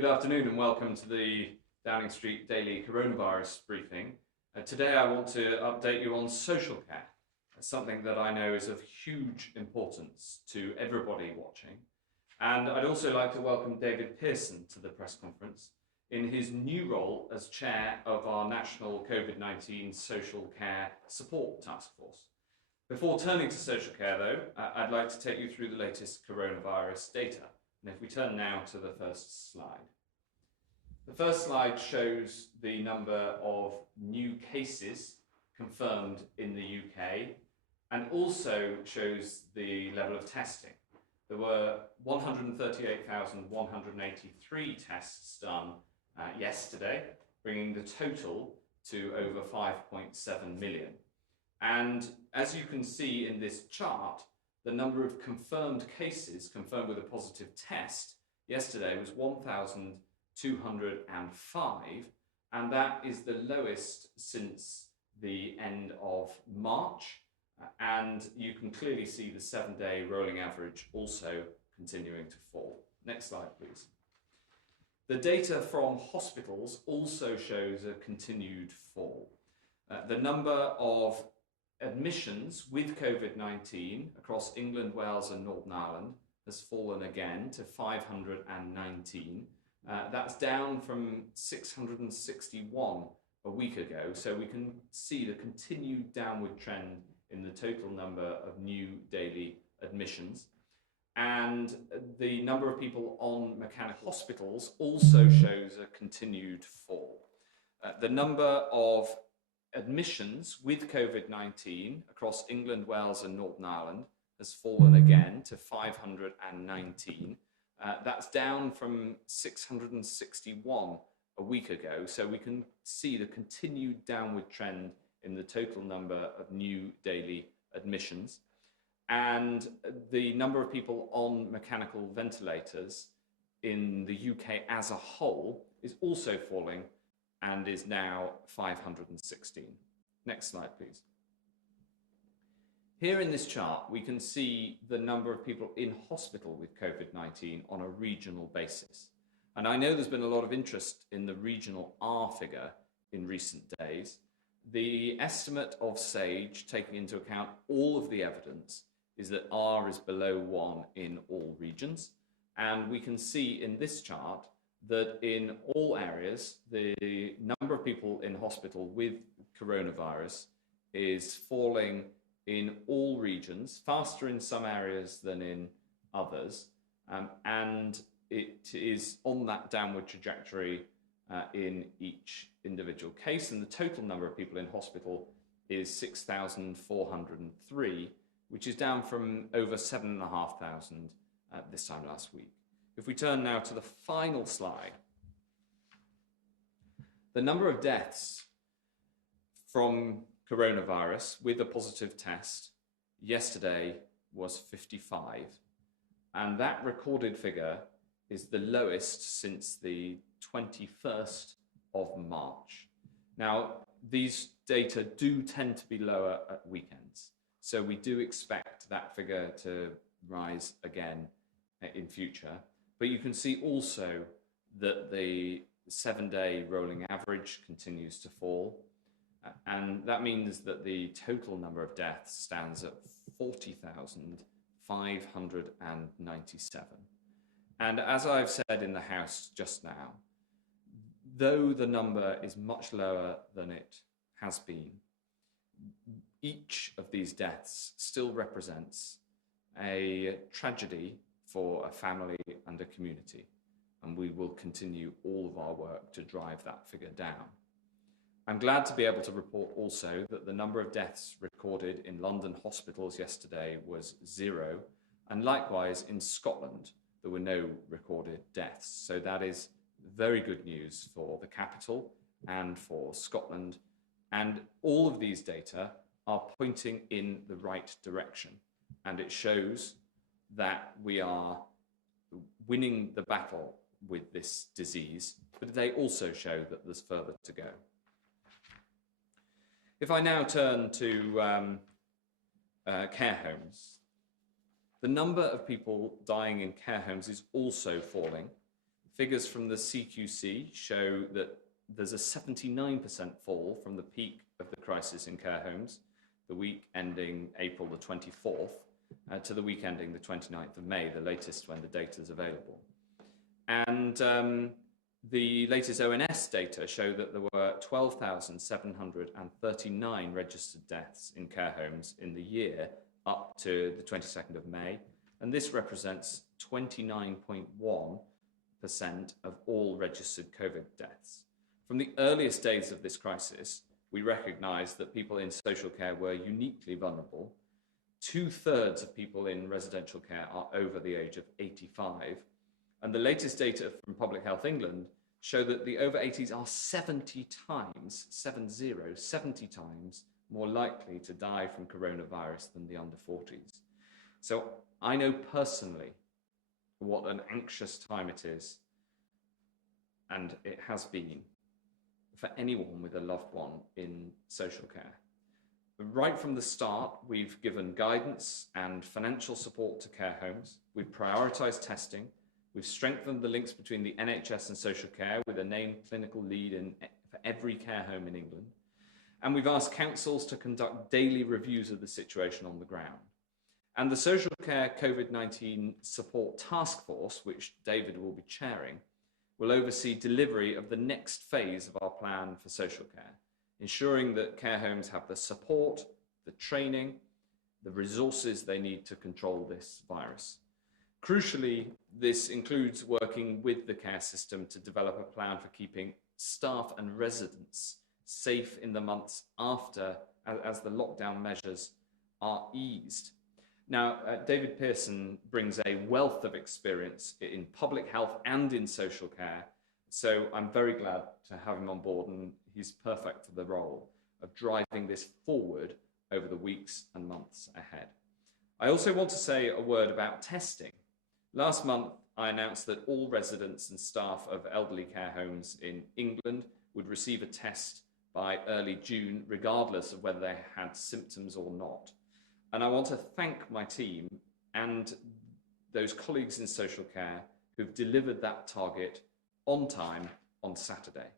Good afternoon and welcome to the Downing Street Daily Coronavirus Briefing. Today I want to update you on social care. It's something that I know is of huge importance to everybody watching. And I'd also like to welcome David Pearson to the press conference in his new role as chair of our National COVID-19 Social Care Support Task Force. Before turning to social care though, I'd like to take you through the latest coronavirus data. And if we turn now to the first slide. The first slide shows the number of new cases confirmed in the UK and also shows the level of testing. There were 138,183 tests done yesterday, bringing the total to over 5.7 million. And as you can see in this chart, the number of confirmed cases confirmed with a positive test yesterday was 1,205, and that is the lowest since the end of March. And you can clearly see the 7-day rolling average also continuing to fall. Next slide, please. The data from hospitals also shows a continued fall. The number of admissions with COVID-19 across England, Wales and Northern Ireland has fallen again to 519. That's down from 661 a week ago, so we can see the continued downward trend in the total number of new daily admissions. And the number of people on mechanical hospitals also shows a continued fall. The number of admissions with COVID-19 across England, Wales and Northern Ireland has fallen again to 519. That's down from 661 a week ago, so we can see the continued downward trend in the total number of new daily admissions. And the number of people on mechanical ventilators in the UK as a whole is also falling and is now 516. Next slide, please. Here in this chart, we can see the number of people in hospital with COVID-19 on a regional basis. And I know there's been a lot of interest in the regional R figure in recent days. The estimate of SAGE, taking into account all of the evidence, is that R is below 1 in all regions. And we can see in this chart that in all areas, the number of people in hospital with coronavirus is falling in all regions, faster in some areas than in others, and it is on that downward trajectory in each individual case, and the total number of people in hospital is 6,403, which is down from over 7,500 this time last week. If we turn now to the final slide, the number of deaths from coronavirus with a positive test yesterday was 55, and that recorded figure is the lowest since the 21st of March. Now, these data do tend to be lower at weekends, so we do expect that figure to rise again in future. But you can see also that the 7-day rolling average continues to fall. And that means that the total number of deaths stands at 40,597. And as I've said in the House just now, though the number is much lower than it has been, each of these deaths still represents a tragedy for a family and a community. And we will continue all of our work to drive that figure down. I'm glad to be able to report also that the number of deaths recorded in London hospitals yesterday was 0, and likewise in Scotland there were no recorded deaths. So that is very good news for the capital and for Scotland, and all of these data are pointing in the right direction, and it shows that we are winning the battle with this disease, but they also show that there's further to go. If I now turn to care homes, the number of people dying in care homes is also falling. Figures from the CQC show that there's a 79% fall from the peak of the crisis in care homes, the week ending April the 24th, to the week ending the 29th of May, the latest when the data is available. And the latest ONS data show that there were 12,739 registered deaths in care homes in the year up to the 22nd of May. And this represents 29.1% of all registered COVID deaths. From the earliest days of this crisis, we recognized that people in social care were uniquely vulnerable. 2/3 of people in residential care are over the age of 85. And the latest data from Public Health England show that the over 80s are 70 times more likely to die from coronavirus than the under 40s. So I know personally what an anxious time it is, and it has been, for anyone with a loved one in social care. Right from the start, we've given guidance and financial support to care homes. We've prioritised testing. We've strengthened the links between the NHS and social care with a named clinical lead for every care home in England. And we've asked councils to conduct daily reviews of the situation on the ground. And the Social Care COVID-19 Support Task Force, which David will be chairing, will oversee delivery of the next phase of our plan for social care, ensuring that care homes have the support, the training, the resources they need to control this virus. Crucially, this includes working with the care system to develop a plan for keeping staff and residents safe in the months after, as the lockdown measures are eased. Now, David Pearson brings a wealth of experience in public health and in social care, so I'm very glad to have him on board, and he's perfect for the role of driving this forward over the weeks and months ahead. I also want to say a word about testing. Last month, I announced that all residents and staff of elderly care homes in England would receive a test by early June, regardless of whether they had symptoms or not. And I want to thank my team and those colleagues in social care who've delivered that target on time on Saturday.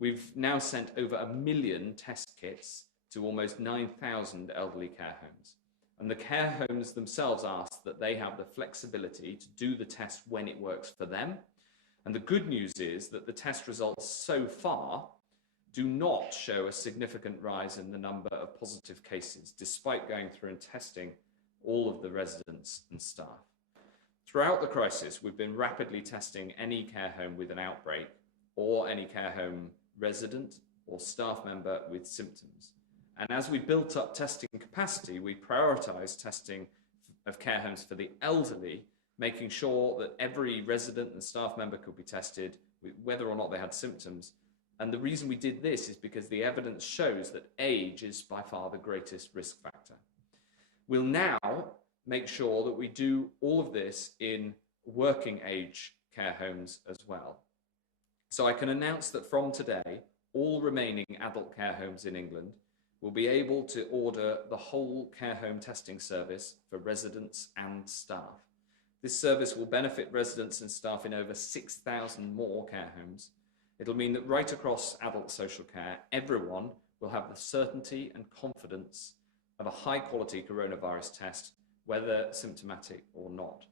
We've now sent over 1 million test kits to almost 9,000 elderly care homes. And the care homes themselves ask that they have the flexibility to do the test when it works for them. And the good news is that the test results so far do not show a significant rise in the number of positive cases, despite going through and testing all of the residents and staff. Throughout the crisis, we've been rapidly testing any care home with an outbreak or any care home resident or staff member with symptoms. And as we built up testing capacity, we prioritised testing of care homes for the elderly, making sure that every resident and staff member could be tested, whether or not they had symptoms. And the reason we did this is because the evidence shows that age is by far the greatest risk factor. We'll now make sure that we do all of this in working age care homes as well. So I can announce that from today, all remaining adult care homes in England will be able to order the whole care home testing service for residents and staff. This service will benefit residents and staff in over 6,000 more care homes. It'll mean that right across adult social care, everyone will have the certainty and confidence of a high-quality coronavirus test, whether symptomatic or not.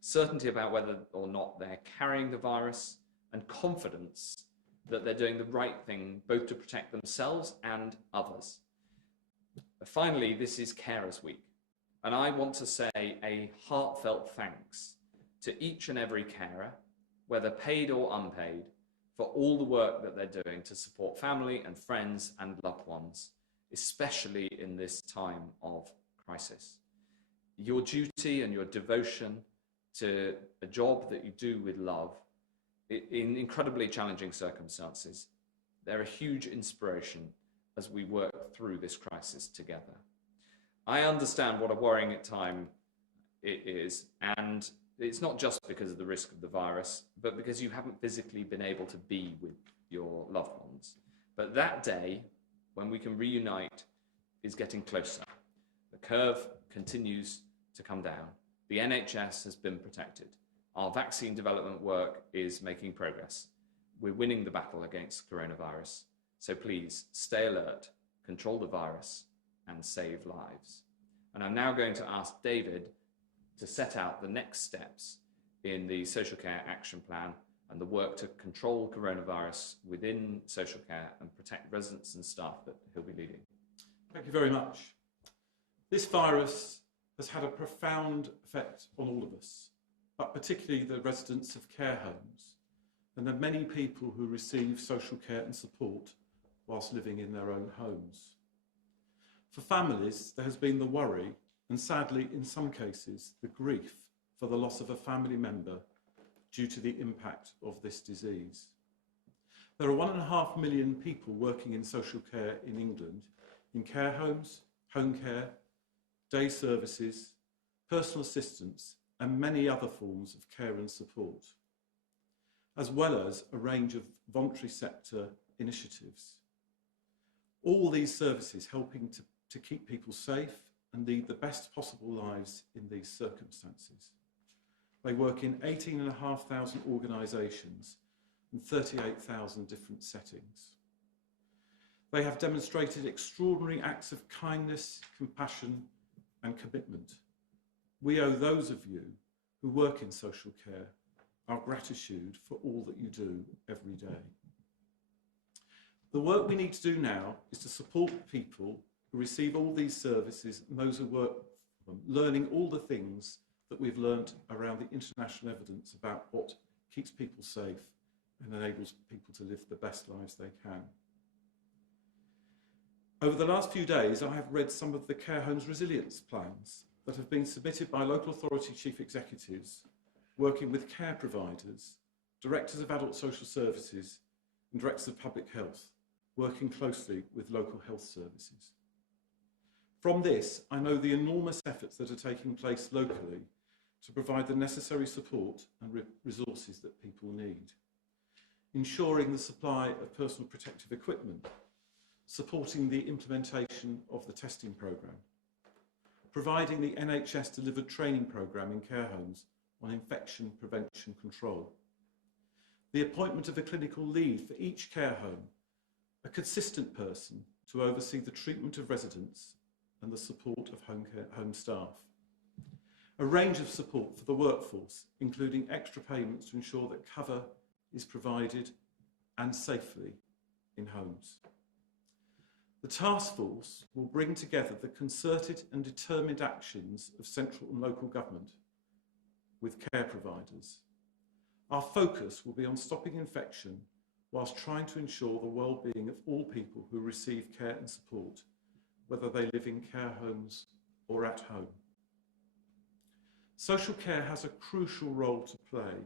Certainty about whether or not they're carrying the virus, and confidence that they're doing the right thing, both to protect themselves and others. Finally, this is Carers Week, and I want to say a heartfelt thanks to each and every carer, whether paid or unpaid, for all the work that they're doing to support family and friends and loved ones, especially in this time of crisis. Your duty and your devotion to a job that you do with love in incredibly challenging circumstances, they're a huge inspiration as we work through this crisis together. I understand what a worrying time it is, and it's not just because of the risk of the virus, but because you haven't physically been able to be with your loved ones. But that day, when we can reunite, is getting closer. The curve continues to come down. The NHS has been protected. Our vaccine development work is making progress. We're winning the battle against coronavirus. So please stay alert, control the virus, and save lives. And I'm now going to ask David to set out the next steps in the social care action plan and the work to control coronavirus within social care and protect residents and staff that he'll be leading. Thank you very much. This virus has had a profound effect on all of us, but particularly the residents of care homes and the many people who receive social care and support whilst living in their own homes. For families, there has been the worry and sadly, in some cases, the grief for the loss of a family member due to the impact of this disease. There are 1.5 million people working in social care in England, in care homes, home care, day services, personal assistance, and many other forms of care and support, as well as a range of voluntary sector initiatives. All these services helping to keep people safe and lead the best possible lives in these circumstances. They work in 18,500 organisations and 38,000 different settings. They have demonstrated extraordinary acts of kindness, compassion and commitment. We owe those of you who work in social care our gratitude for all that you do every day. The work we need to do now is to support people who receive all these services and those who work for them, learning all the things that we've learned around the international evidence about what keeps people safe and enables people to live the best lives they can. Over the last few days, I have read some of the care homes resilience plans that have been submitted by local authority chief executives, working with care providers, directors of adult social services and directors of public health, working closely with local health services. From this, I know the enormous efforts that are taking place locally to provide the necessary support and resources that people need, ensuring the supply of personal protective equipment, supporting the implementation of the testing programme, providing the NHS delivered training programme in care homes on infection prevention control, the appointment of a clinical lead for each care home, a consistent person to oversee the treatment of residents and the support of home staff, a range of support for the workforce, including extra payments to ensure that cover is provided and safely in homes. The task force will bring together the concerted and determined actions of central and local government with care providers. Our focus will be on stopping infection whilst trying to ensure the well-being of all people who receive care and support, whether they live in care homes or at home. Social care has a crucial role to play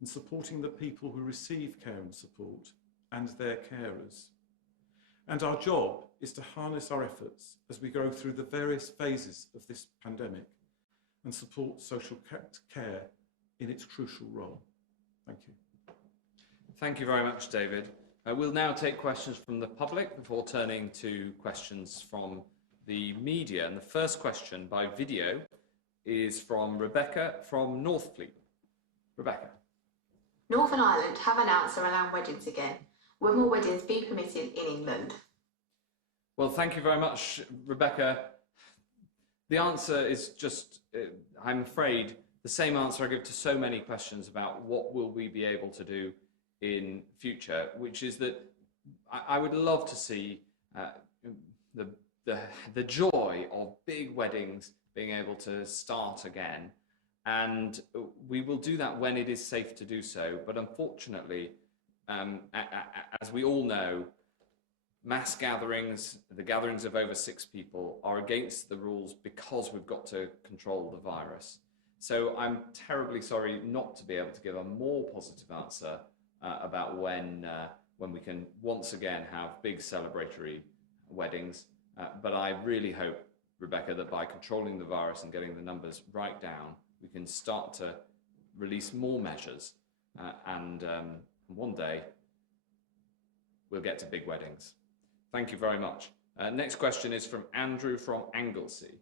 in supporting the people who receive care and support and their carers. And our job is to harness our efforts as we go through the various phases of this pandemic and support social care in its crucial role. Thank you. Thank you very much, David. We'll now take questions from the public before turning to questions from the media. And the first question by video is from Rebecca from Northfleet. Rebecca. Northern Ireland have announced they're allowing weddings again. Will more weddings be permitted in England? Well, thank you very much, Rebecca. The answer is just, I'm afraid, the same answer I give to so many questions about what will we be able to do in future, which is that I would love to see the joy of big weddings being able to start again. And we will do that when it is safe to do so. But unfortunately, as we all know, mass gatherings, the gatherings of over 6 people, are against the rules because we've got to control the virus. So I'm terribly sorry not to be able to give a more positive answer about when we can once again have big celebratory weddings. But I really hope, Rebecca, that by controlling the virus and getting the numbers right down, we can start to release more measures and one day we'll get to big weddings. Thank you very much. Next question is from Andrew from Anglesey.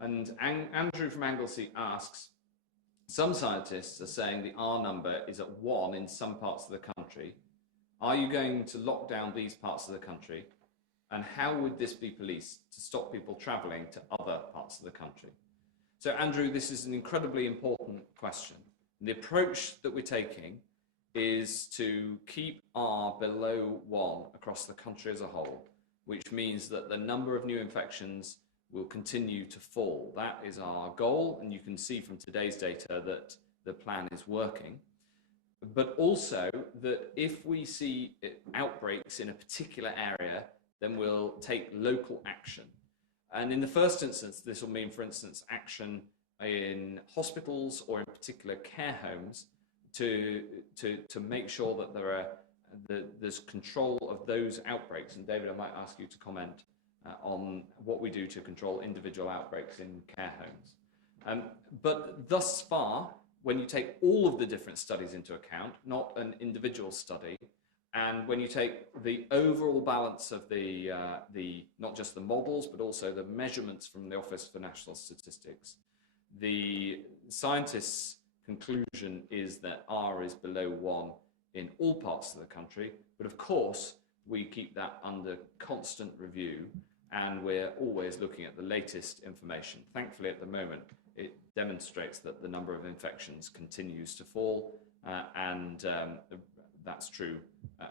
And Andrew from Anglesey asks, Some scientists are saying the R number is at 1 in some parts of the country. Are you going to lock down these parts of the country? And how would this be policed to stop people travelling to other parts of the country? So, Andrew, this is an incredibly important question. And the approach that we're taking is to keep R below 1 across the country as a whole, which means that the number of new infections will continue to fall. That is our goal, and you can see from today's data that the plan is working. But also that if we see outbreaks in a particular area, then we'll take local action. And in the first instance, this will mean, for instance, action in hospitals or in particular care homes to make sure that there's control of those outbreaks. And David, I might ask you to comment on what we do to control individual outbreaks in care homes. But thus far, when you take all of the different studies into account, not an individual study, and when you take the overall balance of the not just the models, but also the measurements from the Office for National Statistics, the scientists' conclusion is that R is below 1 in all parts of the country. But of course, we keep that under constant review, and we're always looking at the latest information. Thankfully, at the moment, it demonstrates that the number of infections continues to fall, and that's true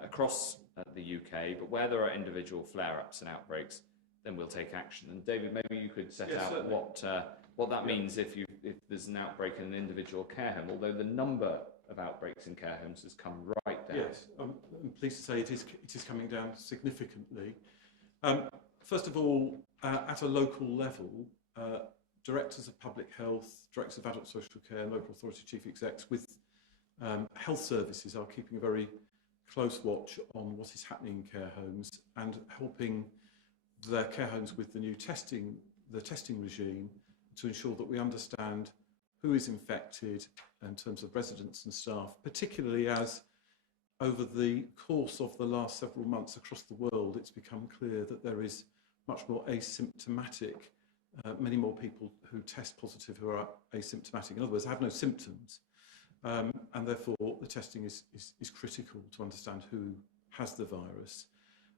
across the UK. But where there are individual flare-ups and outbreaks, then we'll take action. And David, maybe you could set out certainly. what that means if there's an outbreak in an individual care home, although the number of outbreaks in care homes has come right down. Yes, I'm pleased to say it is coming down significantly. First of all, at a local level, directors of public health, directors of adult social care, local authority chief execs with health services are keeping a very close watch on what is happening in care homes and helping their care homes with the testing regime to ensure that we understand who is infected in terms of residents and staff, particularly as over the course of the last several months across the world, it's become clear that there is much more asymptomatic, many more people who test positive who are asymptomatic, in other words, have no symptoms. And therefore, the testing is critical to understand who has the virus.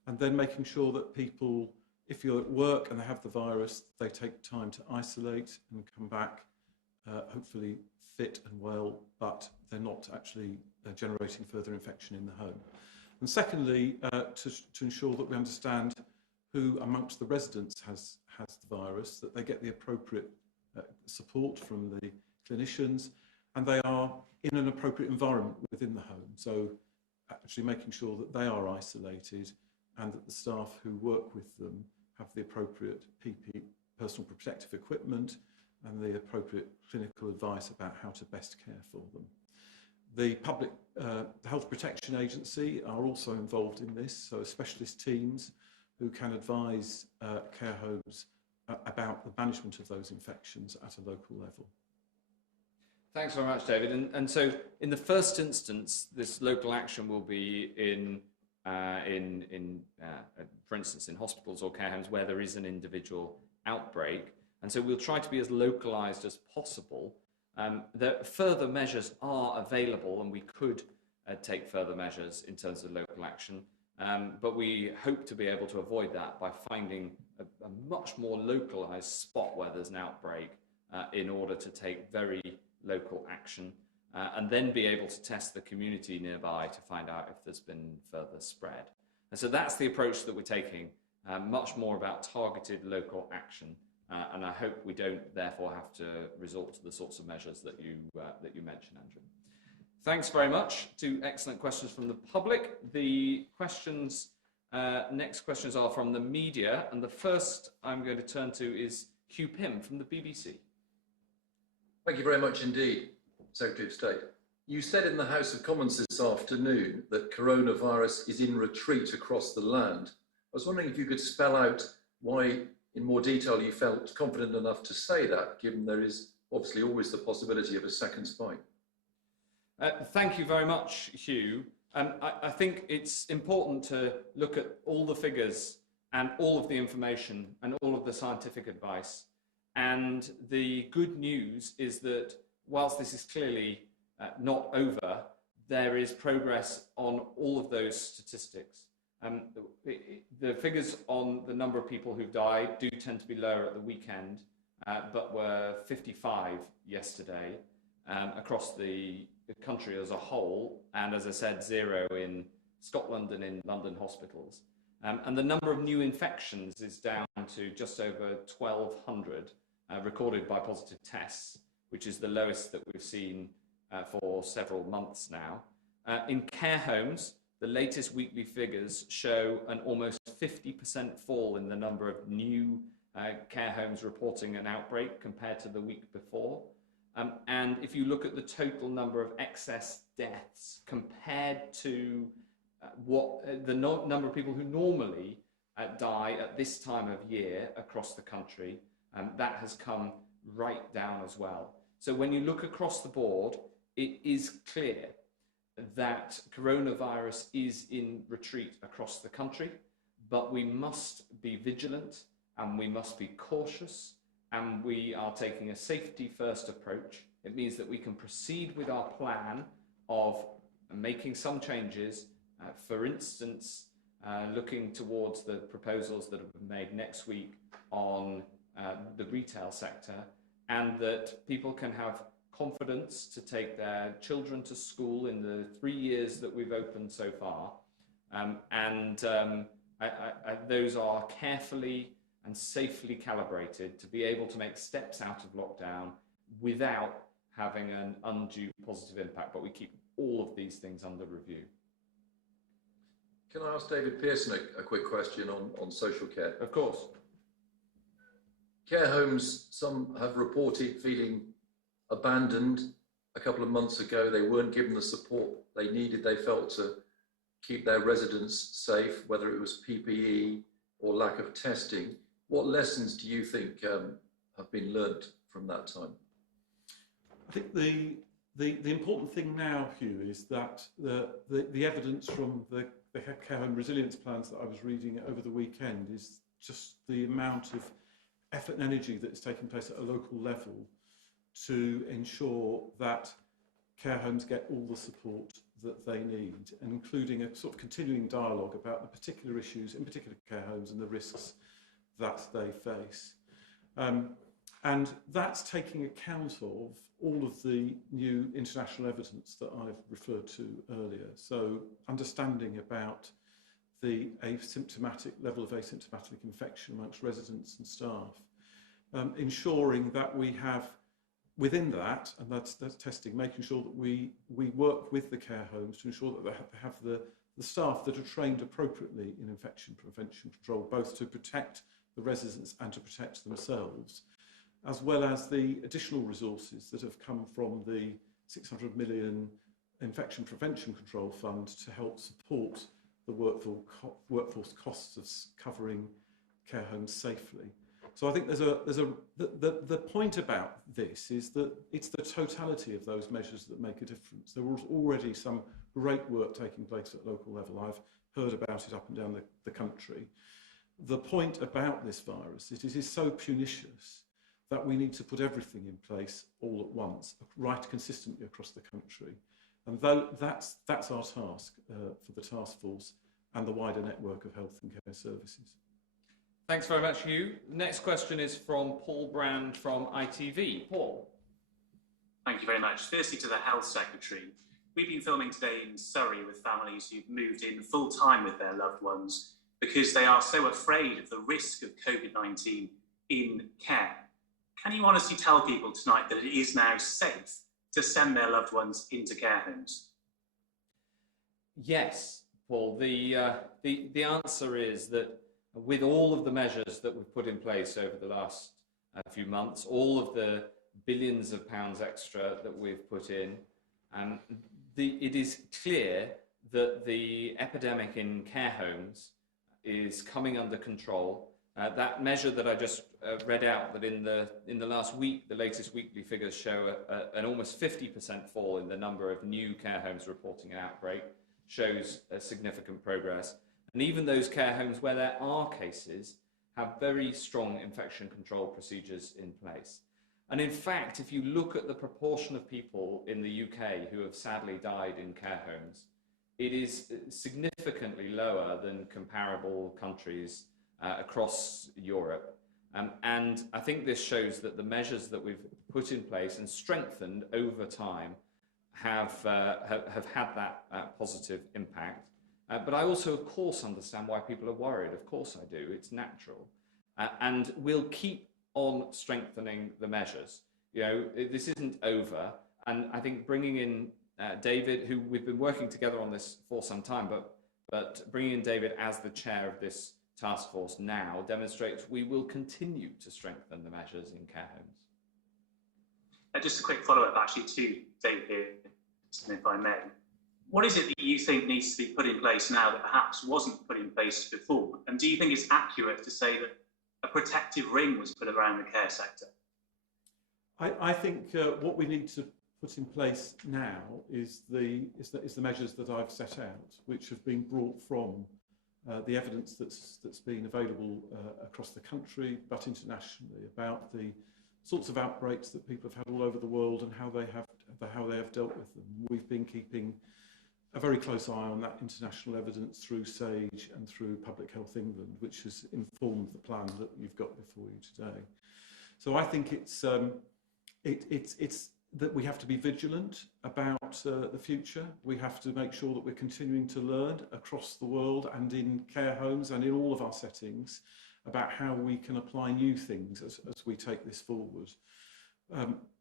And then making sure that people, if you're at work and they have the virus, they take time to isolate and come back, hopefully fit and well, but they're not actually generating further infection in the home. And secondly, to ensure that we understand who amongst the residents has the virus, that they get the appropriate support from the clinicians, and they are in an appropriate environment within the home. So actually making sure that they are isolated and that the staff who work with them have the appropriate PPE, personal protective equipment, and the appropriate clinical advice about how to best care for them. The public Health Protection Agency are also involved in this, so specialist teams who can advise care homes about the management of those infections at a local level. Thanks very much, David. And so, in the first instance, this local action will be for instance, in hospitals or care homes where there is an individual outbreak. And so we'll try to be as localised as possible. The further measures are available, and we could take further measures in terms of local action. But we hope to be able to avoid that by finding a much more localised spot where there's an outbreak in order to take very local action and then be able to test the community nearby to find out if there's been further spread. And so that's the approach that we're taking, much more about targeted local action. And I hope we don't therefore have to resort to the sorts of measures that you mentioned, Andrew. Thanks very much. Two excellent questions from the public. The questions, next questions are from the media, and the first I'm going to turn to is Hugh Pym from the BBC. Thank you very much indeed, Secretary of State. You said in the House of Commons this afternoon that coronavirus is in retreat across the land. I was wondering if you could spell out why, in more detail, you felt confident enough to say that, given there is obviously always the possibility of a second spike. Thank you very much, Hugh. I think it's important to look at all the figures and all of the information and all of the scientific advice. And the good news is that whilst this is clearly not over, there is progress on all of those statistics. The figures on the number of people who've died do tend to be lower at the weekend, but were 55 yesterday across the country as a whole, and as I said, 0 in Scotland and in London hospitals. And the number of new infections is down to just over 1,200 recorded by positive tests, which is the lowest that we've seen for several months now. In care homes, the latest weekly figures show an almost 50% fall in the number of new care homes reporting an outbreak compared to the week before. And if you look at the total number of excess deaths compared to what the number of people who normally die at this time of year across the country, that has come right down as well. So when you look across the board, it is clear that coronavirus is in retreat across the country, but we must be vigilant and we must be cautious, and we are taking a safety first approach. It means that we can proceed with our plan of making some changes, for instance, looking towards the proposals that have been made next week on the retail sector, and that people can have confidence to take their children to school in the 3 years that we've opened so far. Those are carefully and safely calibrated to be able to make steps out of lockdown without having an undue positive impact. But we keep all of these things under review. Can I ask David Pearson a quick question on social care? Of course. Care homes, some have reported feeling abandoned. A couple of months ago, they weren't given the support they needed, they felt, to keep their residents safe, whether it was PPE or lack of testing. What lessons do you think have been learnt from that time? I think the important thing now, Hugh, is that the evidence from the care home resilience plans that I was reading over the weekend is just the amount of effort and energy that is taking place at a local level to ensure that care homes get all the support that they need, and including a sort of continuing dialogue about the particular issues, in particular care homes, and the risks that they face. And that's taking account of all of the new international evidence that I've referred to earlier. So understanding about the level of asymptomatic infection amongst residents and staff, ensuring that we have within that, and that's testing, making sure that we work with the care homes to ensure that they have the staff that are trained appropriately in infection prevention control, both to protect the residents and to protect themselves, as well as the additional resources that have come from the 600 million Infection Prevention Control Fund to help support the workforce costs of covering care homes safely. So I think the point about this is that it's the totality of those measures that make a difference. There was already some great work taking place at local level. I've heard about it up and down the country. The point about this virus is it is so pernicious that we need to put everything in place all at once, right consistently across the country. And that's our task for the task force and the wider network of health and care services. Thanks very much, Hugh. Next question is from Paul Brand from ITV. Paul. Thank you very much. Firstly, to the Health Secretary. We've been filming today in Surrey with families who've moved in full time with their loved ones because they are so afraid of the risk of COVID-19 in care. Can you honestly tell people tonight that it is now safe to send their loved ones into care homes? Yes, Paul. The answer is that with all of the measures that we've put in place over the last few months, all of the billions of pounds extra that we've put in, it is clear that the epidemic in care homes is coming under control. That measure that I just read out, that in the last week, the latest weekly figures show an almost 50% fall in the number of new care homes reporting an outbreak, shows a significant progress. And even those care homes where there are cases have very strong infection control procedures in place. And in fact, if you look at the proportion of people in the UK who have sadly died in care homes, it is significantly lower than comparable countries across Europe. And I think this shows that the measures that we've put in place and strengthened over time have had that positive impact. But I also, of course, understand why people are worried. Of course I do. It's natural. And we'll keep on strengthening the measures. You know, this isn't over. And I think bringing in David, who we've been working together on this for some time, but bringing in David as the chair of this task force now demonstrates we will continue to strengthen the measures in care homes. Just a quick follow-up actually to David, if I may. What is it that you think needs to be put in place now that perhaps wasn't put in place before? And do you think it's accurate to say that a protective ring was put around the care sector? I think what we need to put in place now is the measures that I've set out, which have been brought from the evidence that's been available across the country, but internationally, about the sorts of outbreaks that people have had all over the world and how they have dealt with them. We've been keeping a very close eye on that international evidence through SAGE and through Public Health England, which has informed the plan that you've got before you today. So I think it's that we have to be vigilant about the future. We have to make sure that we're continuing to learn across the world and in care homes and in all of our settings about how we can apply new things as we take this forward.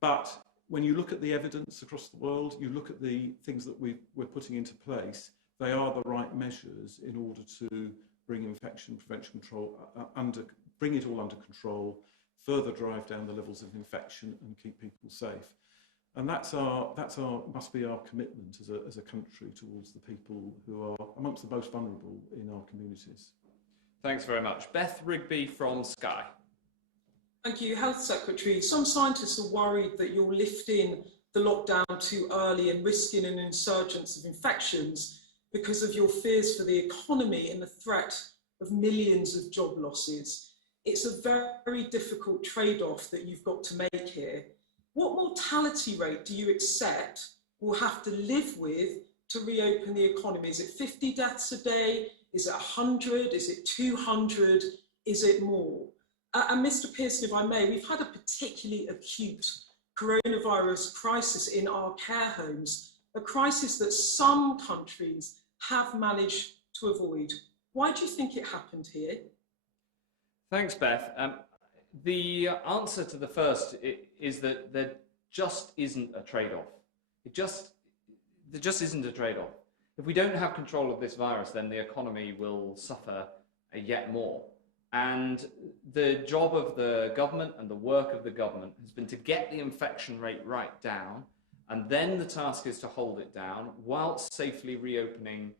But when you look at the evidence across the world, you look at the things that we're putting into place, they are the right measures in order to bring infection prevention control bring it all under control, further drive down the levels of infection and keep people safe. And must be our commitment as a country towards the people who are amongst the most vulnerable in our communities. Thanks very much. Beth Rigby from Sky. Thank you, Health Secretary. Some scientists are worried that you're lifting the lockdown too early and risking an insurgence of infections because of your fears for the economy and the threat of millions of job losses. It's a very difficult trade-off that you've got to make here. What mortality rate do you accept we'll have to live with to reopen the economy? Is it 50 deaths a day? Is it 100? Is it 200? Is it more? And Mr. Pearson, if I may, we've had a particularly acute coronavirus crisis in our care homes, a crisis that some countries have managed to avoid. Why do you think it happened here? Thanks, Beth. The answer to the first is that there just isn't a trade-off. There just isn't a trade-off. If we don't have control of this virus, then the economy will suffer yet more. And the job of the government and the work of the government has been to get the infection rate right down, and then the task is to hold it down whilst safely reopening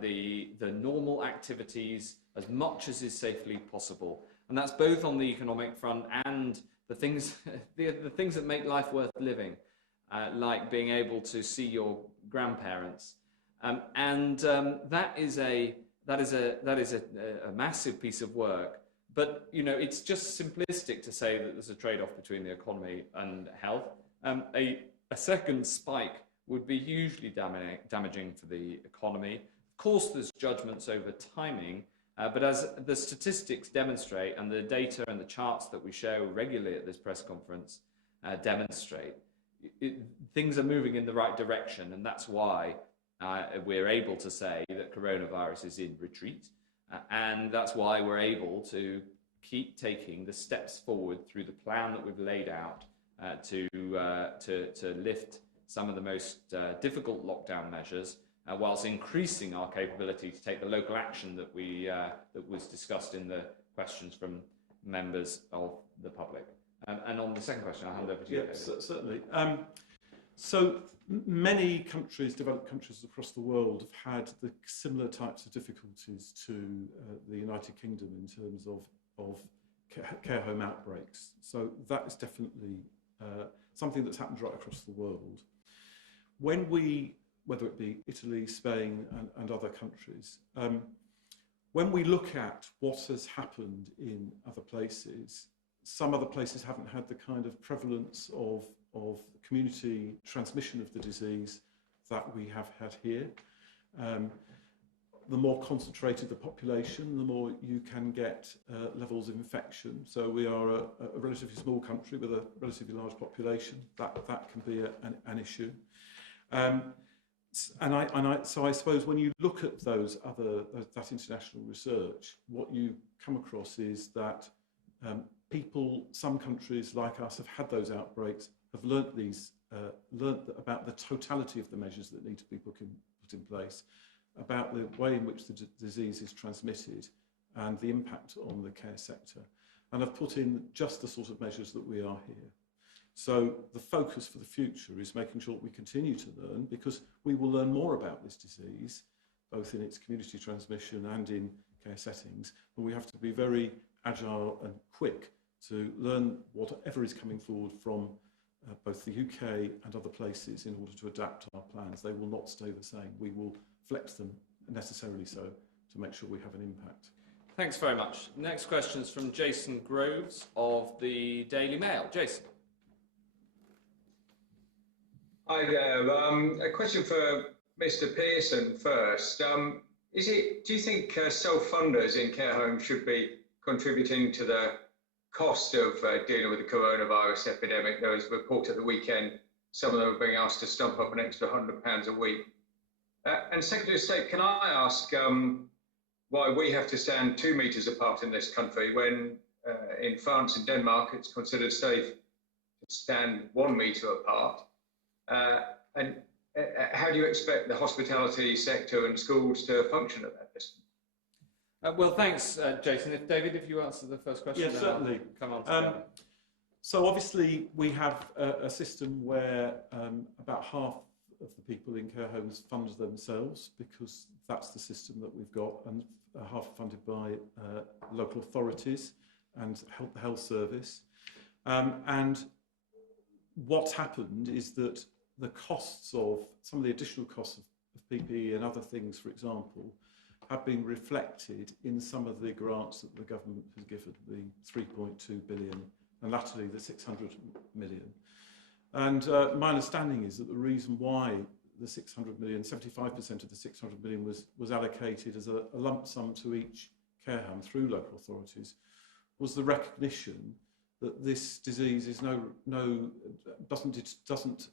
the normal activities as much as is safely possible. And that's both on the economic front and the things that make life worth living, like being able to see your grandparents. That is a massive piece of work. But you know, it's just simplistic to say that there's a trade-off between the economy and health. A second spike would be hugely damaging for the economy. Of course, there's judgments over timing. But as the statistics demonstrate, and the data and the charts that we show regularly at this press conference demonstrate, things are moving in the right direction, and that's why we're able to say that coronavirus is in retreat, and that's why we're able to keep taking the steps forward through the plan that we've laid out to lift some of the most difficult lockdown measures, whilst increasing our capability to take the local action that was discussed in the questions from members of the public. And on the second question, I'll hand over to you. Yes, certainly. So many countries, developed countries across the world, have had the similar types of difficulties to the United Kingdom in terms of care home outbreaks. So that is definitely something that's happened right across the world. When we, whether it be Italy, Spain and other countries, when we look at what has happened in other places, some other places haven't had the kind of prevalence of community transmission of the disease that we have had here. The more concentrated the population, the more you can get levels of infection. So we are a relatively small country with a relatively large population. That can be an issue. So I suppose when you look at that international research, what you come across is that some countries like us have had those outbreaks, have learnt about the totality of the measures that need to be put in place, about the way in which the disease is transmitted and the impact on the care sector, and have put in just the sort of measures that we are here. So the focus for the future is making sure that we continue to learn, because we will learn more about this disease, both in its community transmission and in care settings, but we have to be very agile and quick to learn whatever is coming forward from both the UK and other places in order to adapt our plans. They will not stay the same. We will flex them necessarily so to make sure we have an impact. Thanks very much. Next question is from Jason Groves of the Daily Mail. Jason. Hi there. A question for Mr. Pearson first. Do you think self-funders in care homes should be contributing to the cost of dealing with the coronavirus epidemic? There was a report at the weekend, some of them are being asked to stump up an extra £100 a week. And Secretary of State, can I ask why we have to stand 2 metres apart in this country when in France and Denmark it's considered safe to stand 1 metre apart? And how do you expect the hospitality sector and schools to function at that distance? Well, thanks, Jason. David, if you answer the first question, yes, certainly. Come on together. So obviously we have a system where about half of the people in care homes fund themselves, because that's the system that we've got, and half funded by local authorities and the health service. And what's happened is that the costs of some of the additional costs of PPE and other things, for example, have been reflected in some of the grants that the government has given, the 3.2 billion and latterly the 600 million. And my understanding is that the reason why the 600 million, 75% of the 600 million was allocated as a lump sum to each care home through local authorities was the recognition that this disease is doesn't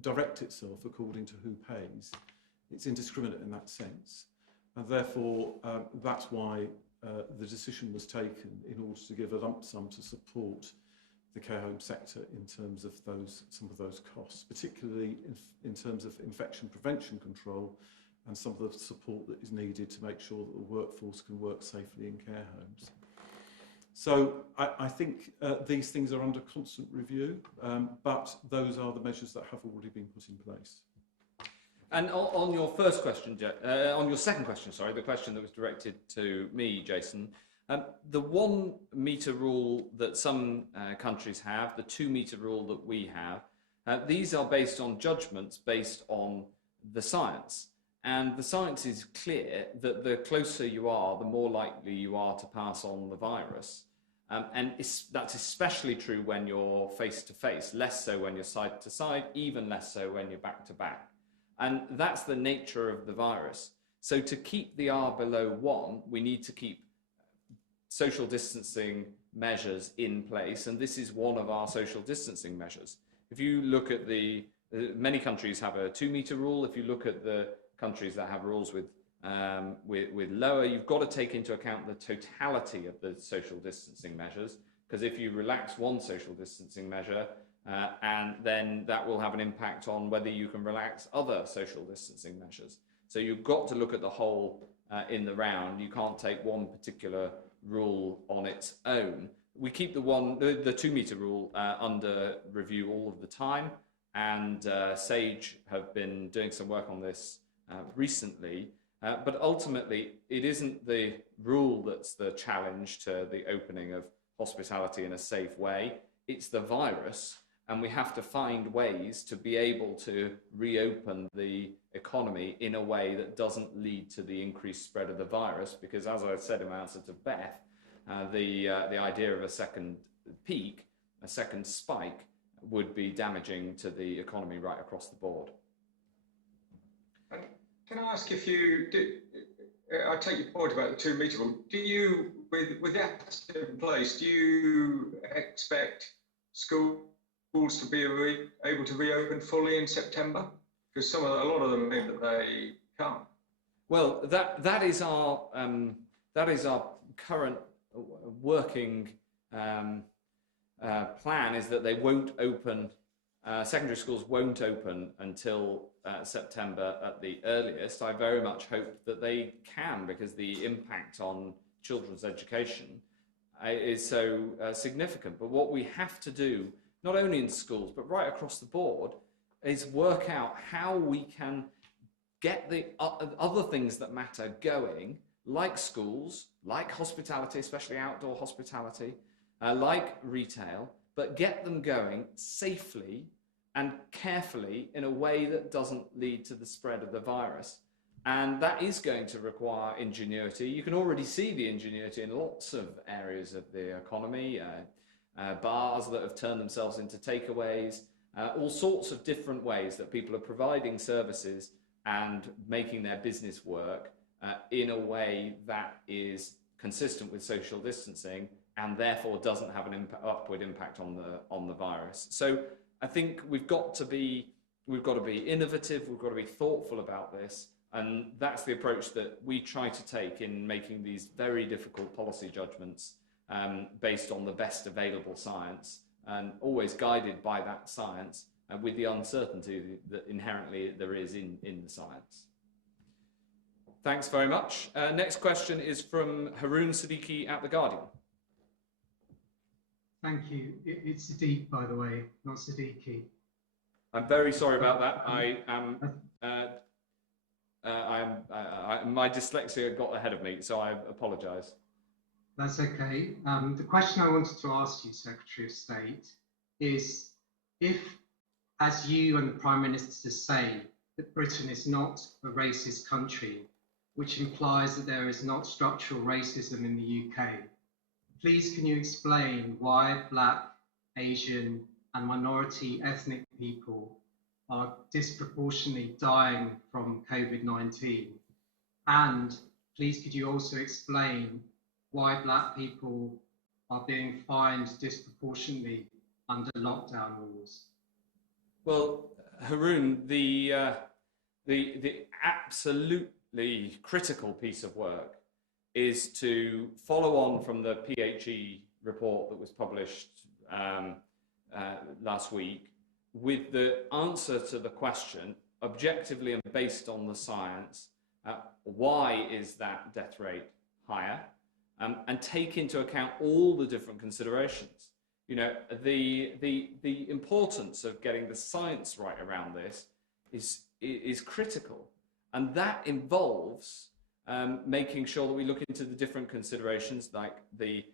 direct itself according to who pays. It's indiscriminate in that sense. And therefore, that's why the decision was taken in order to give a lump sum to support the care home sector in terms of some of those costs, particularly in terms of infection prevention control and some of the support that is needed to make sure that the workforce can work safely in care homes. So I think these things are under constant review, but those are the measures that have already been put in place. And on your first question, on your second question, sorry, the question that was directed to me, Jason, the 1 metre rule that some countries have, the 2 metre rule that we have, these are based on judgments based on the science. And the science is clear that the closer you are, the more likely you are to pass on the virus. And that's especially true when you're face to face, less so when you're side to side, even less so when you're back to back. And that's the nature of the virus. So to keep the R below 1, we need to keep social distancing measures in place. And this is one of our social distancing measures. If you look at many countries have a 2 metre rule. If you look at the countries that have rules with lower, you've got to take into account the totality of the social distancing measures, because if you relax one social distancing measure, and then that will have an impact on whether you can relax other social distancing measures. So you've got to look at the whole in the round. You can't take one particular rule on its own. We keep the 2 metre rule under review all of the time, and SAGE have been doing some work on this recently, but ultimately it isn't the rule that's the challenge to the opening of hospitality in a safe way, it's the virus, and we have to find ways to be able to reopen the economy in a way that doesn't lead to the increased spread of the virus, because as I said in my answer to Beth, the idea of a second peak, a second spike, would be damaging to the economy right across the board. And can I ask if you did? I take your point about the 2 metre rule. Do you, with that in place, do you expect schools to be able to reopen fully in September? Because a lot of them think that they can't. Well, that is our current working plan, is that they won't open. Secondary schools won't open until September at the earliest. I very much hope that they can, because the impact on children's education is so significant. But what we have to do, not only in schools, but right across the board, is work out how we can get the other things that matter going, like schools, like hospitality, especially outdoor hospitality, like retail, but get them going safely and carefully in a way that doesn't lead to the spread of the virus. And that is going to require ingenuity. You can already see the ingenuity in lots of areas of the economy, bars that have turned themselves into takeaways, all sorts of different ways that people are providing services and making their business work in a way that is consistent with social distancing and therefore doesn't have an upward impact on the virus. So I think we've got to be innovative, we've got to be thoughtful about this, and that's the approach that we try to take in making these very difficult policy judgments based on the best available science, and always guided by that science and with the uncertainty that inherently there is in the science. Thanks very much. Next question is from Haroon Siddiqui at The Guardian. Thank you. It's Sadiq, by the way, not Siddiqui. I'm very sorry about that. My dyslexia got ahead of me, so I apologise. That's okay. The question I wanted to ask you, Secretary of State, is if, as you and the Prime Minister say, that Britain is not a racist country, which implies that there is not structural racism in the UK, please can you explain why Black, Asian and minority ethnic people are disproportionately dying from COVID-19? And please could you also explain why Black people are being fined disproportionately under lockdown rules? Well, Haroon, the absolutely critical piece of work is to follow on from the PHE report that was published last week with the answer to the question, objectively and based on the science, why is that death rate higher, and take into account all the different considerations. You know, the importance of getting the science right around this is critical, and that involves making sure that we look into the different considerations, like the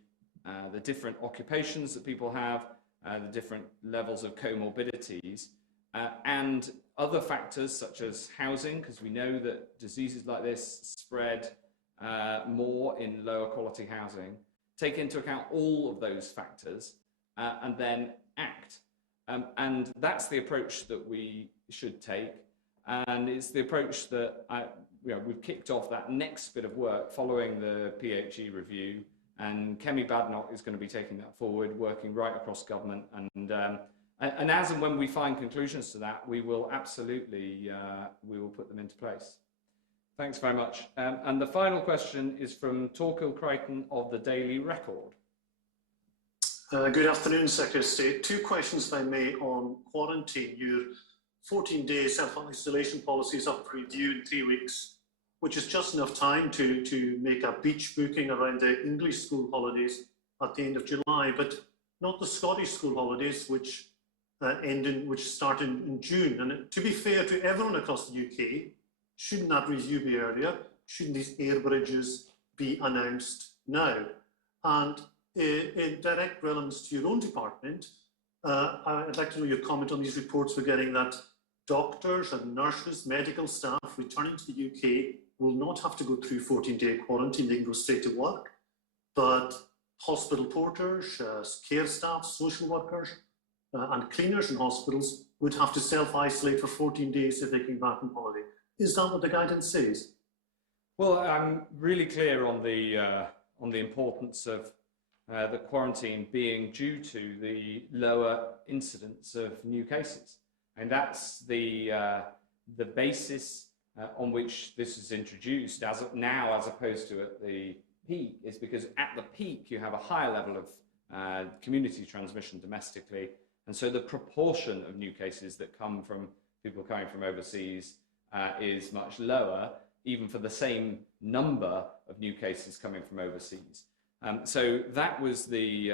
different occupations that people have, the different levels of comorbidities, and other factors such as housing, because we know that diseases like this spread more in lower quality housing. Take into account all of those factors and then act. And that's the approach that we should take. And it's the approach that we've kicked off that next bit of work following the PHE review, and Kemi Badnoch is going to be taking that forward, working right across government. And as and when we find conclusions to that, we will absolutely we will put them into place. Thanks very much. And the final question is from Torquil Crichton of the Daily Record. Good afternoon, Secretary of State. Two questions, if I may, on quarantine. Your 14-day self-isolation policy is up for review in 3 weeks, which is just enough time to make a beach booking around the English school holidays at the end of July, but not the Scottish school holidays, which start in June. And to be fair to everyone across the UK, shouldn't that review be earlier? Shouldn't these air bridges be announced now? And in direct relevance to your own department, I'd like to know your comment on these reports we're getting that doctors and nurses, medical staff returning to the UK will not have to go through 14-day quarantine, they can go straight to work. But hospital porters, care staff, social workers, and cleaners in hospitals would have to self-isolate for 14 days if they came back from holiday. Is that what the guidance says? Well, I'm really clear on the importance of the quarantine being due to the lower incidence of new cases, and that's the basis on which this is introduced as of now, as opposed to at the peak, is because at the peak you have a higher level of community transmission domestically, and so the proportion of new cases that come from people coming from overseas is much lower, even for the same number of new cases coming from overseas. So that was the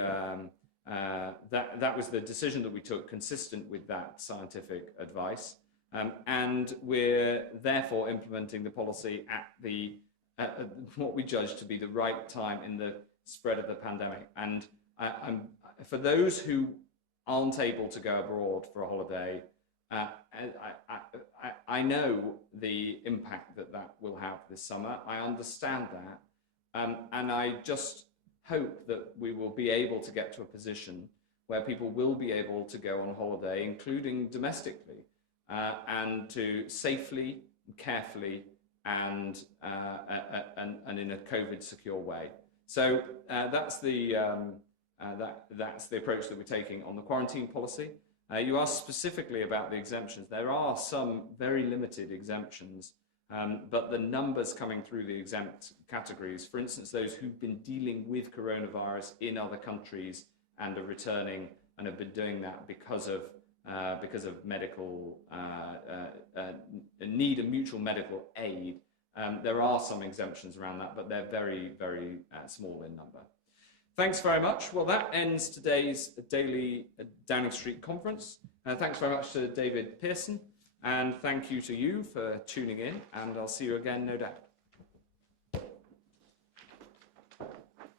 that was the decision that we took, consistent with that scientific advice, and we're therefore implementing the policy at the what we judge to be the right time in the spread of the pandemic. And for those who aren't able to go abroad for a holiday, I know the impact that will have this summer. I understand that, and I just hope that we will be able to get to a position where people will be able to go on holiday, including domestically, and to safely, carefully, and in a COVID secure way. So that's the approach that we're taking on the quarantine policy. You asked specifically about the exemptions. There are some very limited exemptions, but the numbers coming through the exempt categories, for instance, those who've been dealing with coronavirus in other countries and are returning and have been doing that because of medical need of mutual medical aid. There are some exemptions around that, but they're very, very small in number. Thanks very much. Well, that ends today's daily Downing Street conference. Thanks very much to David Pearson, and thank you to you for tuning in, and I'll see you again, no doubt.